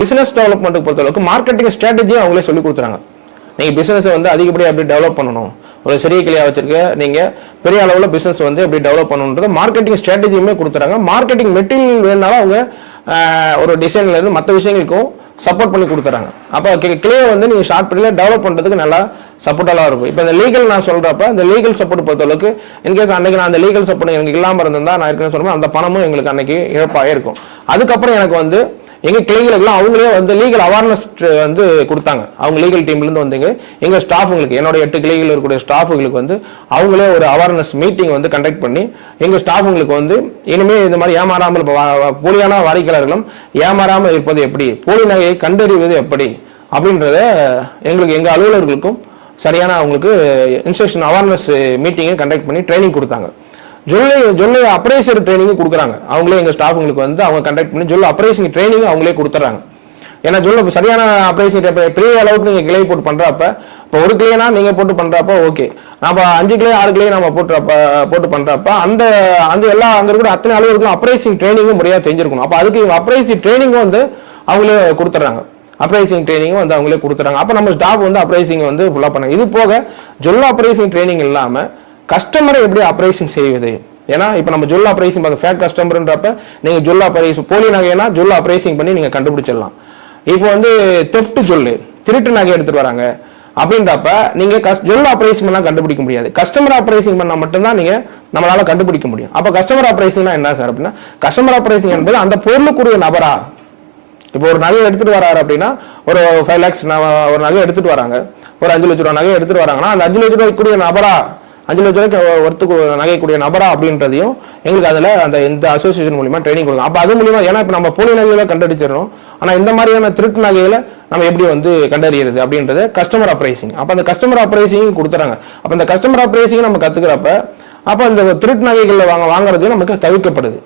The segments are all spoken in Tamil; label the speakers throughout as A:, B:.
A: பிசினஸ் டெவலப்மெண்ட்டுக்கு பொறுத்தளவுக்கு மார்க்கெட்டிங் ஸ்ட்ராட்டஜியும் அவங்களே சொல்லி கொடுத்துறாங்க. நீங்கள் பிசினஸை வந்து அதிகப்படியாக எப்படி டெவலப் பண்ணணும்? ஒரு சிறிய கிளியாக வச்சிருக்க நீங்கள் பெரிய அளவில் பிசினஸ் வந்து எப்படி டெவலப் பண்ணணுன்றது மார்க்கெட்டிங் ஸ்ட்ராட்டஜியுமே கொடுத்துறாங்க. மார்க்கெட்டிங் மெட்டீரியல் வேணாலும் அவங்க ஒரு டிசைன்லேருந்து மற்ற விஷயங்களுக்கும் சப்போர்ட் பண்ணி கொடுத்துறாங்க. அப்போ கிளியை வந்து நீங்கள் ஷார்ட் பீரியட்ல டெவலப் பண்ணுறதுக்கு நல்லா சப்போர்ட்டெல்லாம் இருக்கும். இப்போ இந்த லீகல் நான் சொல்றப்ப இந்த லீகல் சப்போர்ட் பொறுத்தளவுக்கு இன்கேஸ் அன்றைக்கி நான் அந்த லீகல் சப்போர்ட் எனக்கு இல்லாமல் இருந்தால் நான் இருக்கேன்னு சொல்றேன் அந்த பணமும் எங்களுக்கு அன்றைக்கி இழப்பாக இருக்கும். அதுக்கப்புறம் எனக்கு வந்து எங்க கிளைகளுக்கெல்லாம் அவங்களே வந்து லீகல் அவேர்னஸ் வந்து கொடுத்தாங்க. அவங்க லீகல் டீம்ல இருந்து வந்தீங்க. எங்க ஸ்டாஃபுங்களுக்கு என்னோட எட்டு கிளைகள் இருக்கக்கூடிய ஸ்டாஃபுங்களுக்கு வந்து அவங்களே ஒரு அவேர்னஸ் மீட்டிங் வந்து கண்டக்ட் பண்ணி எங்க ஸ்டாஃபுங்களுக்கு வந்து இனிமே இந்த மாதிரி ஏமாறாமல் போலியான வாடிக்கையாளர்களும் ஏமாறாமல் இருப்பது எப்படி? போலி நகையை கண்டறிவது எப்படி? அப்படின்றத எங்களுக்கு எங்க அலுவலர்களுக்கும் சரியான அவங்களுக்கு இன்ஸ்ட்ரக்ஷன் அவேர்னஸ் மீட்டிங்கை கண்டக்ட் பண்ணி ட்ரைனிங் கொடுத்தாங்க. ஜொல்லு ஜொல்லு அப்ரேசர் ட்ரைனிங் கொடுக்குறாங்க. அவங்களே எங்கள் ஸ்டாஃபுங்களுக்கு வந்து அவங்க கண்டக்ட் பண்ணி ஜொல்லு அப்ரைசிங் ட்ரைனிங் அவங்களே கொடுத்துறாங்க. ஏன்னா ஜொல்ல சரியான அப்ரைசிங் பெரிய அளவுக்கு நீங்கள் கிளை போட்டு பண்ணுறப்ப இப்போ ஒரு கிளைனா நீங்கள் போட்டு பண்ணுறப்ப ஓகே நம்ம அஞ்சு கிளை ஆறு கிளை நம்ம போட்டுறப்ப போட்டு பண்ணுறப்ப அந்த அந்த எல்லா அங்கே இருக்கிற அத்தனை அளவுக்கு அப்ரைசிங் ட்ரைனிங்கும் முறையாக தெரிஞ்சிருக்கணும். அப்போ அதுக்கு அப்ரைசிங் ட்ரைனிங்கும் வந்து அவங்களே கொடுத்துட்றாங்க அப்ரைசிங் ட்ரைனிங்கும் வந்து அவங்களே கொடுத்துறாங்க. அப்போ நம்ம ஸ்டாஃப் வந்து அப்ரைசிங் வந்து ஃபுல்லாக பண்ணாங்க. இது போக ஜொல்ல அப்ரைசிங் ட்ரைனிங் இல்லாமல் கஸ்டமரை எப்படி ஆப்ரேஷன் செய்வது? ஏன்னா இப்போ நம்ம ஜுவல் ஆப்ரேஷன் பார்க்க ஃபேக் கஸ்டமர்ன்றப்ப நீங்கள் ஜுவல் ஆப்ரேஷன் போலி நகைனா ஜுவல் அப்ரைசிங் பண்ணி நீங்கள் கண்டுபிடிச்சிடலாம். இப்போ வந்து தெஃப்ட் ஜுவல் திருட்டு நகை எடுத்துகிட்டு வராங்க. அப்படின்றப்ப நீங்கள் கஸ் ஜுவல் ஆப்ரேஷன் பண்ணால் கண்டுபிடிக்க முடியாது. கஸ்டமர் அப்ரைசிங் பண்ணால் மட்டும்தான் நீங்கள் நம்மளால் கண்டுபிடிக்க முடியும். அப்போ கஸ்டமர் ஆப்ரேஷன்னா என்ன சார் அப்படின்னா கஸ்டமர் அப்ரைசிங் என்பது அந்த பொருளுக்குரிய நபரா? இப்போ ஒரு நகை எடுத்துகிட்டு வராரு அப்படின்னா ஒரு ஃபைவ் லேக்ஸ் ஒரு நகை எடுத்துகிட்டு வராங்க. ஒரு அஞ்சு லட்ச ரூபா நகை எடுத்துகிட்டு வராங்கன்னா அந்த அஞ்சு லட்ச ரூபாய்க்குரிய கூடிய நபரா? அஞ்சு லட்ச ரூபாய்க்கு ஒருத்துக்கு நகைக்கூடிய நபரா அப்படின்றதையும் எங்களுக்கு அதில் அந்த இந்த அசோசியேஷன் மூலியமாக ட்ரைனிங் கொடுக்கும் அப்போ அது மூலியமாக ஏன்னா இப்போ நம்ம போலி நகைகளை கண்டடிச்சிடணும் ஆனால் இந்த மாதிரியான திருட்டு நகைகளை நம்ம எப்படி வந்து கண்டறியறது அப்படின்றது கஸ்டமர் அப்ரைசிங் அப்போ அந்த கஸ்டமர் அப்ரைசிங் கொடுத்துறாங்க. அப்போ அந்த கஸ்டமர் அப்ரைசிங் நம்ம கற்றுக்கிறப்ப அப்போ இந்த திருட்டு நகைகளில் வாங்க வாங்குறது நமக்கு தவிர்க்கப்படுது.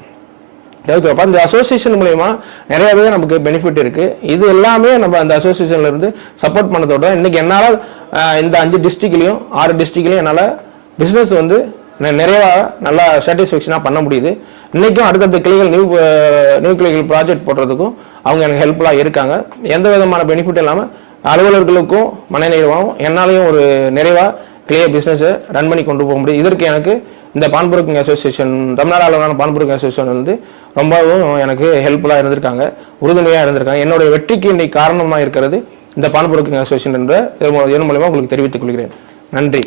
A: தவிர்க்கிறப்ப அந்த அசோசியேஷன் மூலயமா நிறையவே நமக்கு பெனிஃபிட் இருக்கு. இது எல்லாமே நம்ம அந்த அசோசியேஷன்ல இருந்து சப்போர்ட் பண்ணதோட இன்னைக்கு என்னால் இந்த அஞ்சு டிஸ்ட்ரிக்லையும் ஆறு டிஸ்ட்ரிக்லையும் என்னால் பிஸ்னஸ் வந்து நிறையா நல்லா சாட்டிஸ்ஃபேக்ஷனாக பண்ண முடியுது. இன்றைக்கும் அடுத்தடுத்த கிளைகள் நியூ நியூ uh, கிளைகள் ப்ராஜெக்ட் போடுறதுக்கும் அவங்க எனக்கு ஹெல்ப்ஃபுல்லாக இருக்காங்க. எந்த விதமான பெனிஃபிட் இல்லாமல் அலுவலர்களுக்கும் மனநிறைவாகவும் என்னாலையும் ஒரு நிறைவாக கிளியர் பிஸ்னஸை ரன் பண்ணி கொண்டு போக முடியும். இதற்கு எனக்கு இந்த பான்புரோக்கிங் அசோசியேஷன் தமிழ்நாடு அளவிலான பான்புரோக்கிங் அசோசியேஷன் வந்து ரொம்பவும் எனக்கு ஹெல்ப்ஃபுல்லாக இருந்திருக்காங்க. உறுதுணையாக இருந்திருக்காங்க. என்னுடைய வெற்றிக்கு இன்னைக்கு காரணமாக இருக்கிறது இந்த பான்புரோக்கிங் அசோசியேஷன் என்ற இதன் மூலயமா உங்களுக்கு தெரிவித்துக் கொள்கிறேன். நன்றி.